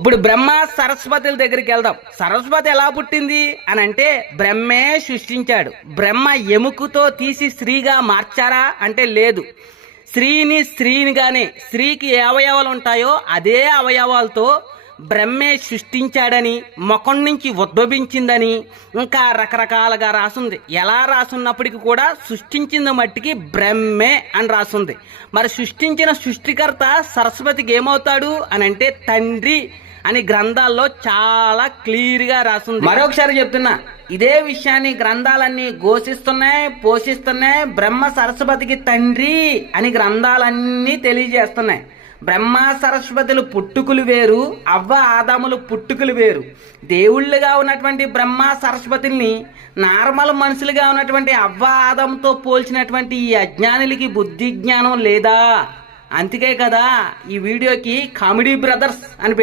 ఇప్పుడు బ్రహ్మ సరస్వతుల దగ్గరికి వెళ్దాం. సరస్వతి ఎలా పుట్టింది అని అంటే బ్రహ్మే సృష్టించాడు. బ్రహ్మ ఎముకతో తీసి స్త్రీగా మార్చారా అంటే లేదు. స్త్రీనిగానే స్త్రీకి ఏ అవయవాలు ఉంటాయో అదే అవయవాలతో బ్రహ్మే సృష్టించాడని, ముఖం నుంచి ఉద్భవించిందని ఇంకా రకరకాలుగా రాసుంది. ఎలా రాసున్నప్పటికీ కూడా సృష్టించిన మట్టికి బ్రహ్మే అని రాసుంది. మరి సృష్టించిన సృష్టికర్త సరస్వతికి ఏమవుతాడు అని అంటే తండ్రి అని గ్రంథాల్లో చాలా క్లియర్గా రాసుంది. మరొకసారి చెప్తున్నా, ఇదే విషయాన్ని గ్రంథాలన్నీ ఘోషిస్తున్నాయి, పోషిస్తున్నాయి. బ్రహ్మ సరస్వతికి తండ్రి అని గ్రంథాలన్నీ తెలియజేస్తున్నాయి. బ్రహ్మ సరస్వతులు పుట్టుకులు వేరు, అవ్వ ఆదాములు పుట్టుకులు వేరు. దేవుళ్ళుగా ఉన్నటువంటి బ్రహ్మ సరస్వతుల్ని నార్మల్ మనుషులుగా ఉన్నటువంటి అవ్వ ఆదాముతో పోల్చినటువంటి ఈ అజ్ఞానులకి బుద్ధి జ్ఞానం లేదా? అందుకే కదా ఈ వీడియోకి కామెడీ బ్రదర్స్ అని